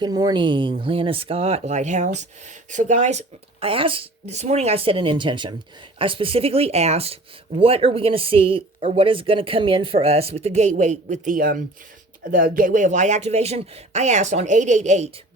Good morning, Lana Scott, Lighthouse. So, guys, I asked this morning, I set an intention. I specifically asked, what are we going to see, or what is going to come in for us with the gateway, with the gateway of light activation? I asked on 888,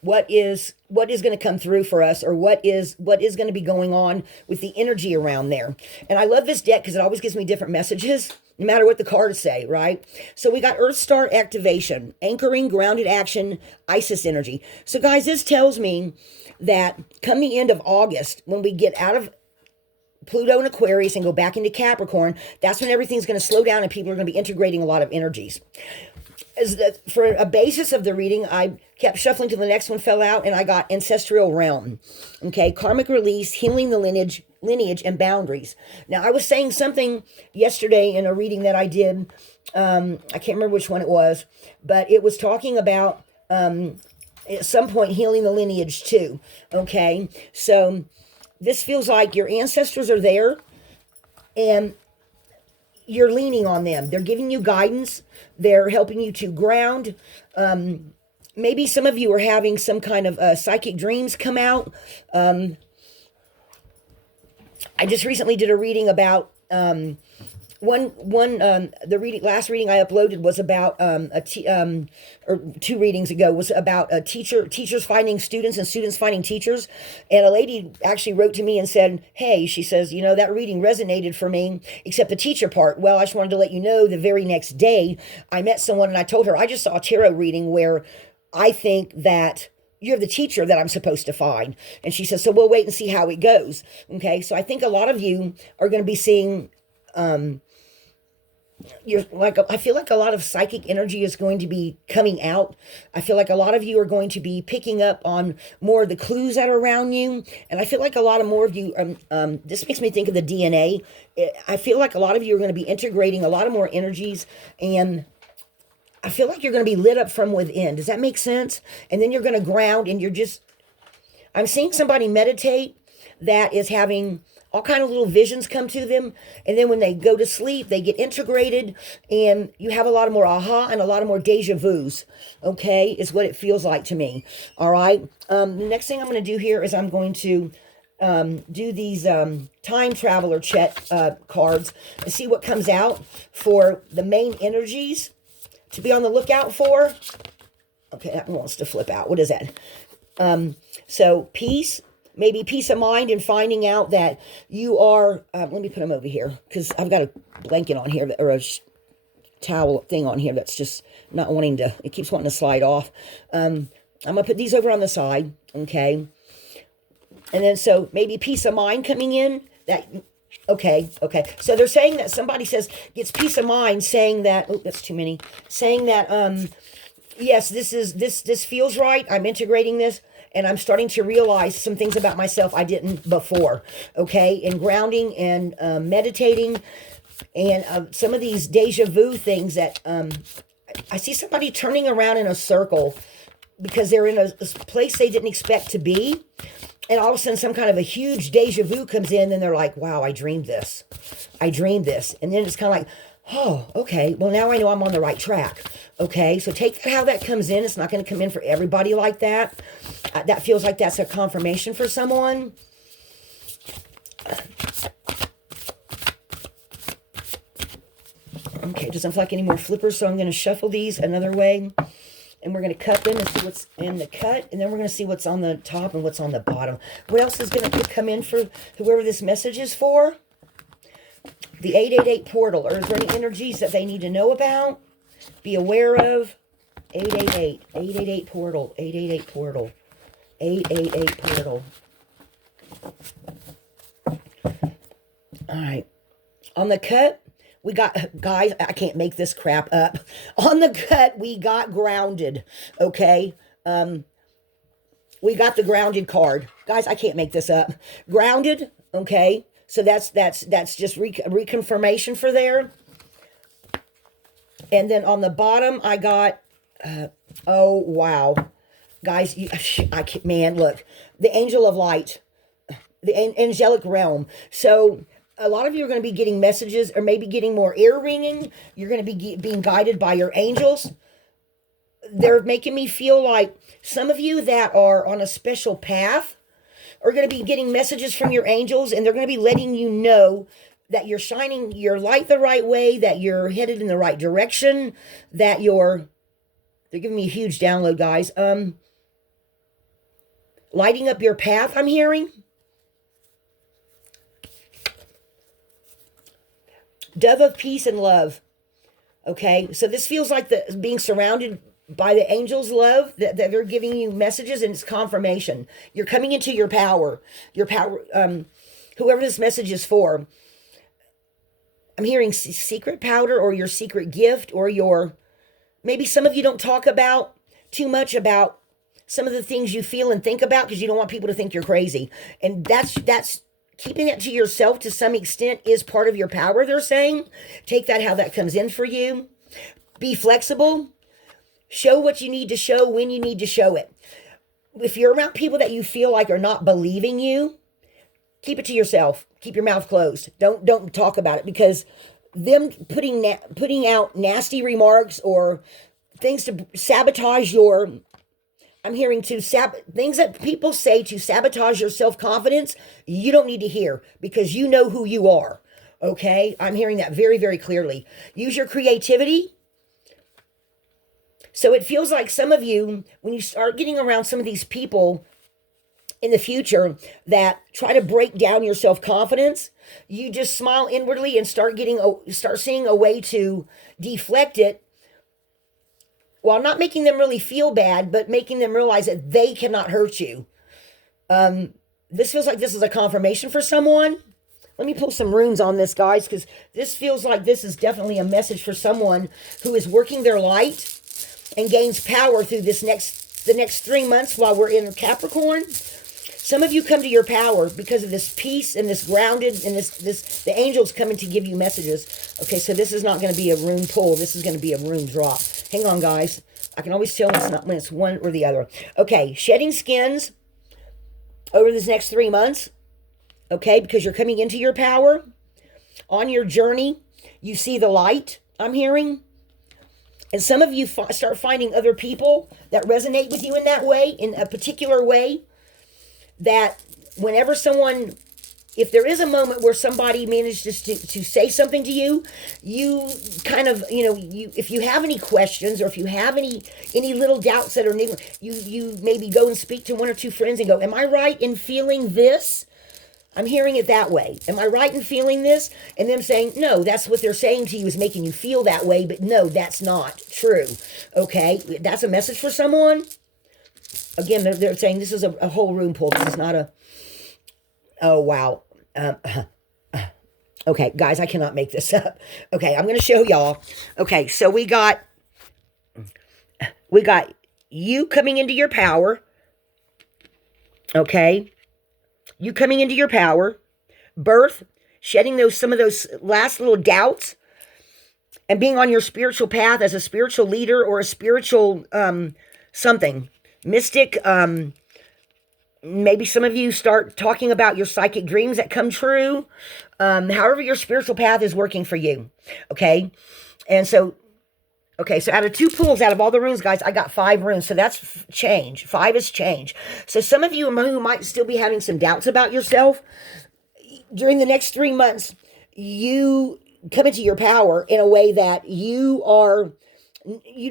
what is going to come through for us, or what is going to be going on with the energy around there. And I love this deck because it always gives me different messages no matter what the cards say, right? So we got Earth Star activation, anchoring, grounded action, Isis energy. So guys, this tells me that come the end of August, when we get out of Pluto and Aquarius and go back into Capricorn, that's when everything's going to slow down and people are going to be integrating a lot of energies. For a basis of the reading, I kept shuffling till the next one fell out, and I got ancestral realm. Okay, karmic release, healing the lineage and boundaries. Now, I was saying something yesterday in a reading that I did. I can't remember which one it was, but it was talking about at some point healing the lineage too. Okay, so this feels like your ancestors are there, and you're leaning on them. They're giving you guidance. They're helping you to ground. Maybe some of you are having some kind of psychic dreams come out. I just recently did a reading about last reading I uploaded was about or two readings ago was about teachers finding students and students finding teachers. And a lady actually wrote to me and said, hey, she says, that reading resonated for me, except the teacher part. Well, I just wanted to let you know the very next day I met someone and I told her I just saw a tarot reading where I think that you're the teacher that I'm supposed to find. And she says, so we'll wait and see how it goes. Okay. So I think a lot of you are going to be seeing, I feel like a lot of psychic energy is going to be coming out. I feel like a lot of you are going to be picking up on more of the clues that are around you. And I feel like a lot of more of you, this makes me think of the DNA. I feel like a lot of you are going to be integrating a lot of more energies, and I feel like you're going to be lit up from within. Does that make sense? And then you're going to ground, and I'm seeing somebody meditate that is having all kind of little visions come to them. And then when they go to sleep, they get integrated, and you have a lot of more aha and a lot of more deja vus. Okay, is what it feels like to me. All right. The next thing I'm going to do here is I'm going to do these time traveler cards and see what comes out for the main energies to be on the lookout for. Okay, that one wants to flip out. What is that? So peace. Maybe peace of mind and finding out that you are, let me put them over here because I've got a blanket on here or a towel thing on here that's just not wanting to, it keeps wanting to slide off. I'm going to put these over on the side, okay? And then so maybe peace of mind coming in. Okay. So they're saying that somebody gets peace of mind saying that, oh, that's too many, saying that, yes, this feels right. I'm integrating this. And I'm starting to realize some things about myself I didn't before, okay? And grounding and meditating and some of these deja vu things that I see somebody turning around in a circle because they're in a place they didn't expect to be. And all of a sudden some kind of a huge deja vu comes in and they're like, wow, I dreamed this. And then it's kind of like, oh, okay, well, now I know I'm on the right track. Okay, so take how that comes in. It's not going to come in for everybody like that. That feels like that's a confirmation for someone. Okay, doesn't feel like any more flippers, so I'm going to shuffle these another way. And we're going to cut them and see what's in the cut. And then we're going to see what's on the top and what's on the bottom. What else is going to come in for whoever this message is for? The 888 portal. Are there any energies that they need to know about? Be aware of? 888. 888 portal. 888 portal. 888 portal. All right. On the cut, we got, guys, I can't make this crap up. On the cut, we got grounded. Okay. We got the grounded card. Guys, I can't make this up. Grounded. Okay. So that's just reconfirmation for there. And then on the bottom, I got, oh, wow. Guys, man, look. The angel of light. The angelic realm. So a lot of you are going to be getting messages or maybe getting more ear ringing. You're going to be being guided by your angels. they're making me feel like some of you that are on a special path are going to be getting messages from your angels, and they're going to be letting you know that you're shining your light the right way, that you're headed in the right direction, that they're giving me a huge download, guys. Lighting up your path, I'm hearing. Dove of peace and love. Okay, so this feels like being surrounded by the angels' love, that they're giving you messages, and it's confirmation. You're coming into your power. Your power, whoever this message is for. I'm hearing secret powder, or your secret gift, or maybe some of you don't talk about too much about some of the things you feel and think about because you don't want people to think you're crazy. And that's keeping it to yourself to some extent is part of your power, they're saying. Take that how that comes in for you. Be flexible. Show what you need to show when you need to show it. If you're around people that you feel like are not believing you, keep it to yourself. Keep your mouth closed. Don't talk about it, because them putting out nasty remarks or things to sabotage I'm hearing things that people say to sabotage your self-confidence, you don't need to hear, because you know who you are. Okay? I'm hearing that very, very clearly. Use your creativity. So it feels like some of you, when you start getting around some of these people in the future that try to break down your self-confidence, you just smile inwardly and start seeing a way to deflect it, while not making them really feel bad, but making them realize that they cannot hurt you. This feels like this is a confirmation for someone. Let me pull some runes on this, guys, because this feels like this is definitely a message for someone who is working their light and gains power through the next 3 months while we're in Capricorn. Some of you come to your power because of this peace and this grounded and the angels coming to give you messages. Okay, so this is not going to be a rune pull. This is going to be a rune drop. Hang on, guys. I can always tell when it's one or the other. Okay, shedding skins over this next 3 months. Okay, because you're coming into your power. On your journey, you see the light, I'm hearing. And some of you start finding other people that resonate with you in that way, in a particular way, that whenever if there is a moment where somebody manages to say something to you, you kind of, if you have any questions, or if you have any little doubts that are new, you maybe go and speak to one or two friends and go, am I right in feeling this? I'm hearing it that way. Am I right in feeling this? And them saying, no, that's what they're saying to you is making you feel that way, but no, that's not true. Okay, that's a message for someone. Again, they're saying this is a whole room pull. This is not a... Oh, wow. Okay, guys, I cannot make this up. Okay, I'm going to show y'all. Okay, so we got you coming into your power. Okay? You coming into your power. Birth, shedding some of those last little doubts, and being on your spiritual path as a spiritual leader or a spiritual something. Mystic, maybe some of you start talking about your psychic dreams that come true. However your spiritual path is working for you. Okay? And so, so out of 2 pulls, out of all the runes, guys, I got 5 runes. So that's change. 5 is change. So some of you who might still be having some doubts about yourself, during the next 3 months, you come into your power in a way that you are... You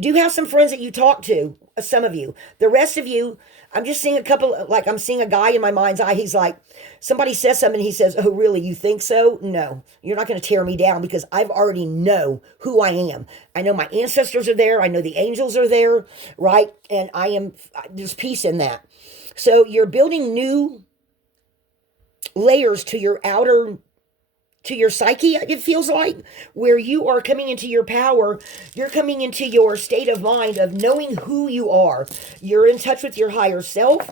do have some friends that you talk to, some of you. The rest of you, I'm just seeing I'm seeing a guy in my mind's eye. He's like, somebody says something, he says, oh, really, you think so? No, you're not going to tear me down, because I've already know who I am. I know my ancestors are there. I know the angels are there, right? And there's peace in that. So you're building new layers to your psyche, it feels like, where you are coming into your power. You're coming into your state of mind of knowing who you are. You're in touch with your higher self.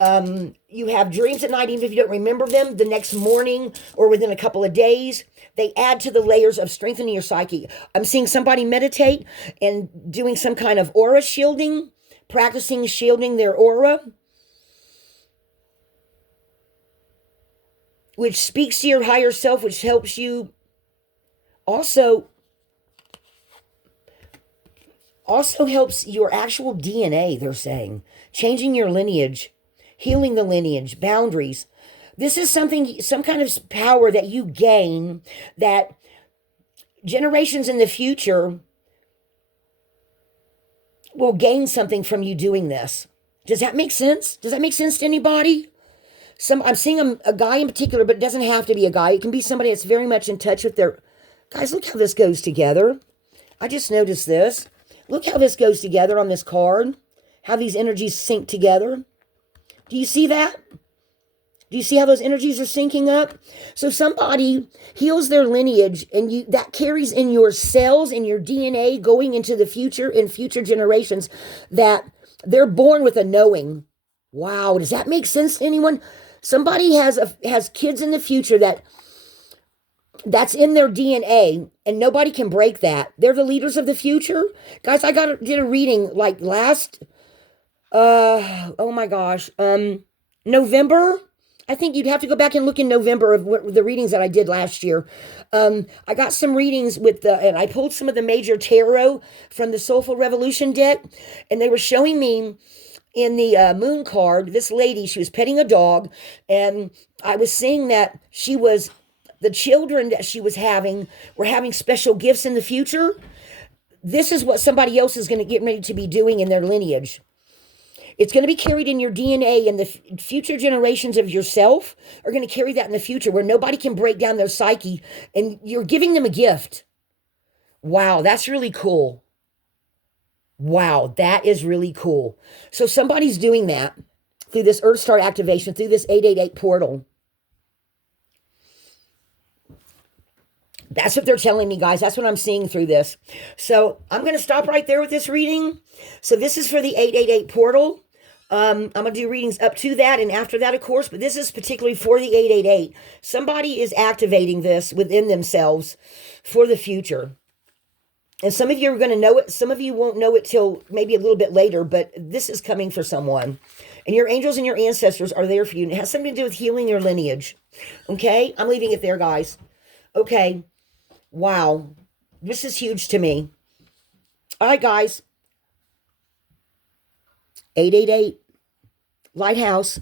You have dreams at night, even if you don't remember them, the next morning or within a couple of days. They add to the layers of strengthening your psyche. I'm seeing somebody meditate and doing some kind of aura shielding, practicing shielding their aura, which speaks to your higher self, which helps you also also helps your actual DNA, they're saying. Changing your lineage, healing the lineage, boundaries. This is something, some kind of power that you gain that generations in the future will gain something from you doing this. Does that make sense? Does that make sense to anybody? I'm seeing a guy in particular, but it doesn't have to be a guy. It can be somebody that's very much in touch with their... Guys, look how this goes together. I just noticed this. Look how this goes together on this card. How these energies sync together. Do you see that? Do you see how those energies are syncing up? So somebody heals their lineage, and that carries in your cells, in your DNA, going into the future, in future generations, that they're born with a knowing. Wow, does that make sense to anyone? Somebody has kids in the future that's in their DNA, and nobody can break that. They're the leaders of the future. Guys, I did a reading like last oh my gosh, November. I think you'd have to go back and look in November of the readings that I did last year. I got some readings and I pulled some of the major tarot from the Soulful Revolution deck, and they were showing me in the moon card, this lady, she was petting a dog, and I was seeing that the children that she was having were having special gifts in the future. This is what somebody else is going to get ready to be doing in their lineage. It's going to be carried in your DNA, and the future generations of yourself are going to carry that in the future, where nobody can break down their psyche, and you're giving them a gift. Wow, that's really cool. Wow, that is really cool. So somebody's doing that through this Earth Star activation, through this 888 portal. That's what they're telling me, guys. That's what I'm seeing through this. So I'm going to stop right there with this reading. So this is for the 888 portal. I'm going to do readings up to that and after that, of course, but this is particularly for the 888. Somebody is activating this within themselves for the future. And some of you are going to know it. Some of you won't know it till maybe a little bit later, but this is coming for someone. And your angels and your ancestors are there for you. And it has something to do with healing your lineage. Okay? I'm leaving it there, guys. Okay. Wow. This is huge to me. All right, guys. 888 Lighthouse.